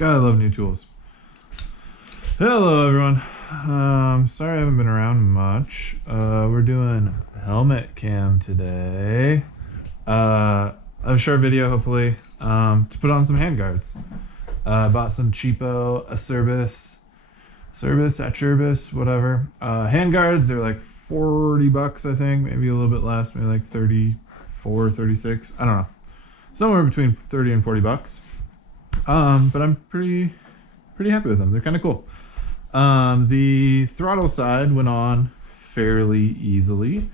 Gotta love new tools. Hello everyone. Sorry I haven't been around much. We're doing helmet cam today. A short video hopefully to put on some handguards. Bought some cheapo Acerbis, whatever. Handguards, they're like 40 bucks I think, maybe a little bit less, maybe like 34, 36, I don't know. Somewhere between 30 and 40 bucks. But I'm pretty happy with them. They're kind of cool. The throttle side went on fairly easily.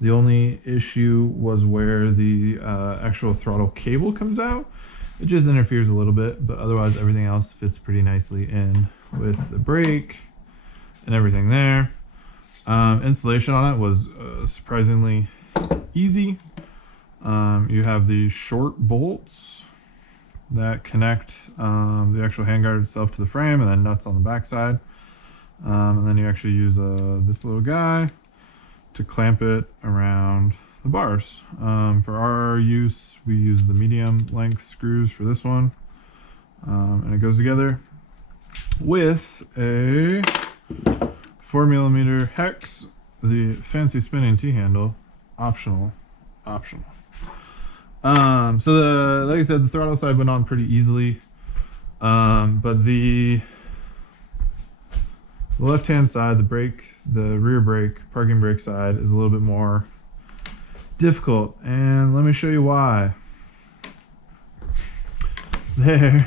The only issue was where the actual throttle cable comes out. It just interferes a little bit, but otherwise everything else fits pretty nicely in with the brake and everything there. Installation on it was surprisingly easy. You have the short bolts that connect the actual handguard itself to the frame, and then nuts on the back side. And then you actually use this little guy to clamp it around the bars. For our use, we use the medium length screws for this one. And it goes together with a 4mm hex, the fancy spinning T-handle, optional. So like I said, the throttle side went on pretty easily, but the left-hand side, the rear brake, parking brake side, is a little bit more difficult, and let me show you why. There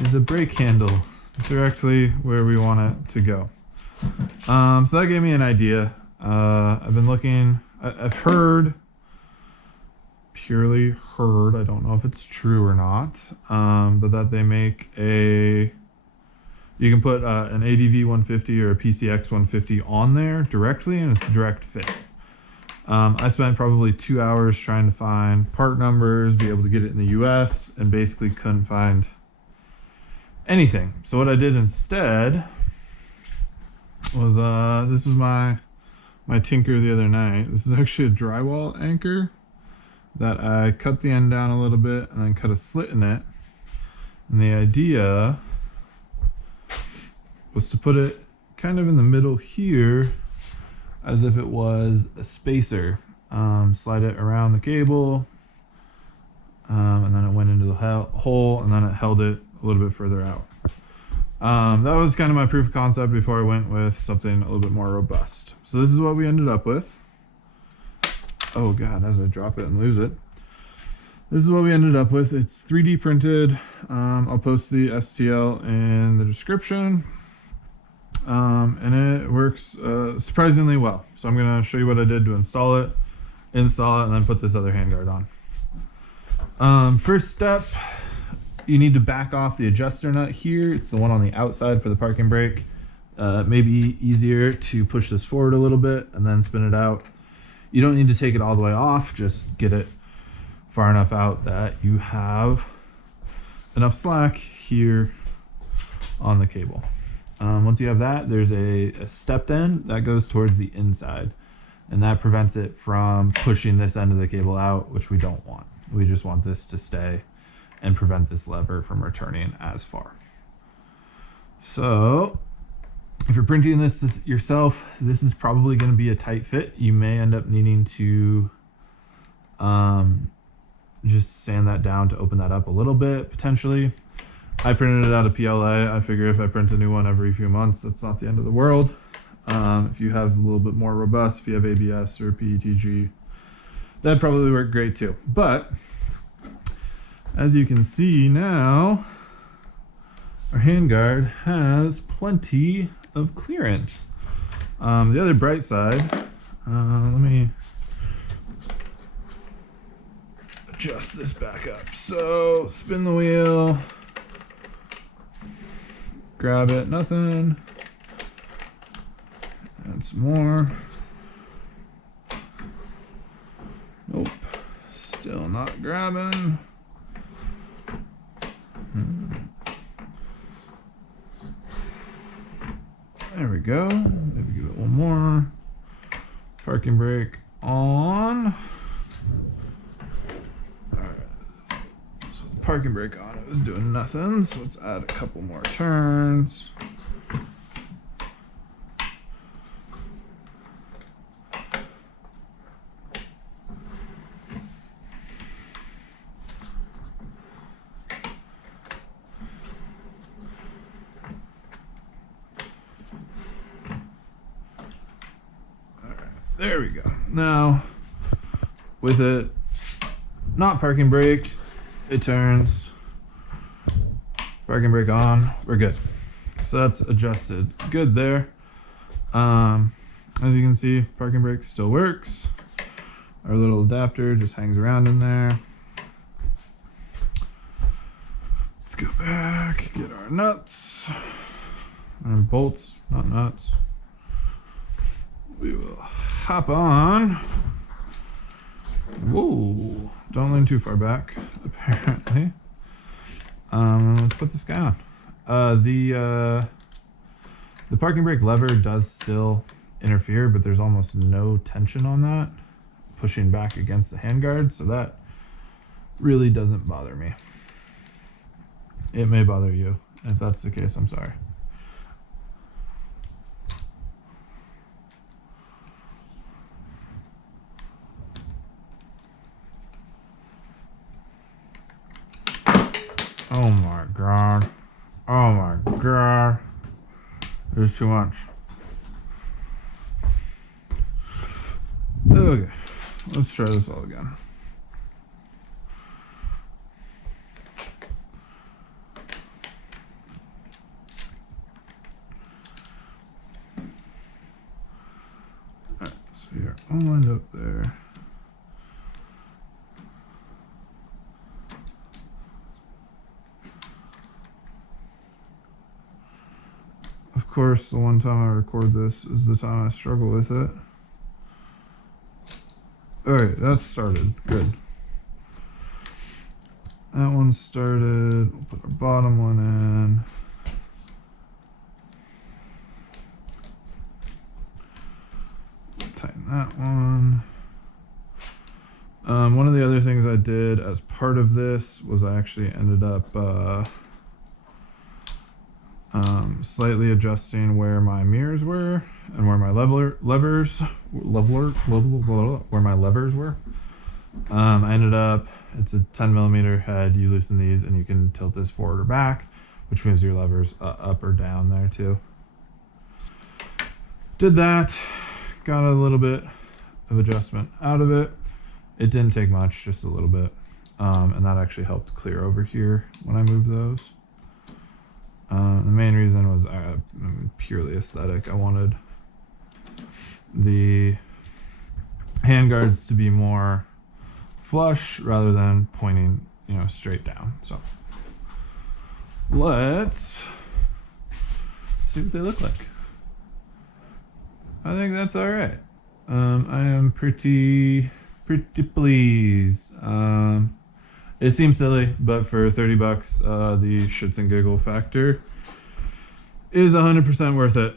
is a brake handle directly where we want it to go. So that gave me an idea. I've been looking, I've purely heard, I don't know if it's true or not, but that they make you can put an ADV 150 or a PCX 150 on there directly, and it's a direct fit. I spent probably 2 hours trying to find part numbers, be able to get it in the US, and basically couldn't find anything. So what I did instead was, this was my tinker the other night. This is actually a drywall anchor that I cut the end down a little bit and then cut a slit in it. And the idea was to put it kind of in the middle here as if it was a spacer. Slide it around the cable, and then it went into the hole, and then it held it a little bit further out. That was kind of my proof of concept before I went with something a little bit more robust. So this is what we ended up with. Oh god, as I drop it and lose it. This is what we ended up with. It's 3D printed. I'll post the STL in the description. And it works surprisingly well. So I'm gonna show you what I did to install it, and then put this other handguard on. First step, you need to back off the adjuster nut here. It's the one on the outside for the parking brake. It may be easier to push this forward a little bit and then spin it out. You don't need to take it all the way off, just get it far enough out that you have enough slack here on the cable. Once you have that, there's a stepped end that goes towards the inside, and that prevents it from pushing this end of the cable out, which we don't want. We just want this to stay and prevent this lever from returning as far. So if you're printing this yourself, this is probably going to be a tight fit. You may end up needing to just sand that down to open that up a little bit, potentially. I printed it out of PLA. I figure if I print a new one every few months, that's not the end of the world. If you have a little bit more robust, if you have ABS or PETG, that'd probably work great too. But as you can see now, our handguard has plenty of clearance. The other bright side, let me adjust this back up. So spin the wheel, grab it, nothing, add some more, nope, still not grabbing. There we go. Maybe give it one more. Parking brake on. All right. So the parking brake on, it was doing nothing. So let's add a couple more turns. There we go. Now, with it not parking brake, it turns. Parking brake on, we're good. So that's adjusted good there. As you can see, parking brake still works. Our little adapter just hangs around in there. Let's go back, get our nuts, and bolts, not nuts. We will hop on. Whoa, don't lean too far back, apparently. Let's put this guy on. The parking brake lever does still interfere, but there's almost no tension on that, pushing back against the handguard, so that really doesn't bother me. It may bother you. If that's the case, I'm sorry. Oh my god. Oh my god. There's too much. Okay, let's try this all again. Alright, so you're all lined up there. Of course, the one time I record this is the time I struggle with it. Alright, that started. Good. That one started. We'll put our bottom one in. Tighten that one. One of the other things I did as part of this was I actually ended up slightly adjusting where my mirrors were and where my levers were. I ended up, it's a 10mm head. You loosen these and you can tilt this forward or back, which means your levers up or down there too. Did that, got a little bit of adjustment out of it. It didn't take much, just a little bit. And that actually helped clear over here when I moved those. The main reason was purely aesthetic. I wanted the handguards to be more flush rather than pointing, straight down. So let's see what they look like. I think that's all right. I am pretty pleased. It seems silly, but for $30, the shits and giggle factor is 100% worth it.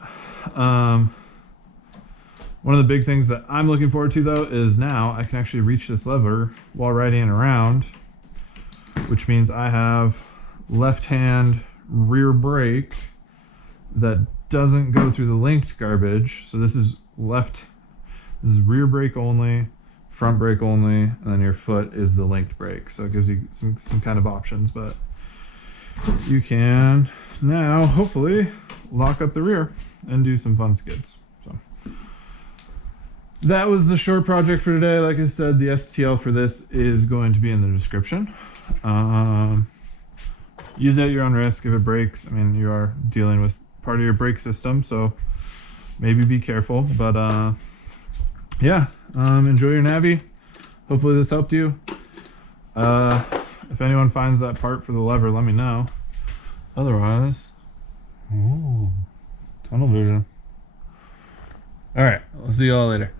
One of the big things that I'm looking forward to, though, is now I can actually reach this lever while riding around, which means I have left-hand rear brake that doesn't go through the linked garbage. So this is rear brake only, front brake only, and then your foot is the linked brake. So it gives you some kind of options, but you can now hopefully lock up the rear and do some fun skids. So that was the short project for today. Like I said, the STL for this is going to be in the description. Use it at your own risk. If it breaks, I mean, you are dealing with part of your brake system, so maybe be careful. But yeah, enjoy your Navi. Hopefully this helped you. If anyone finds that part for the lever, let me know. Otherwise, ooh, tunnel vision. All right, I'll see you all later.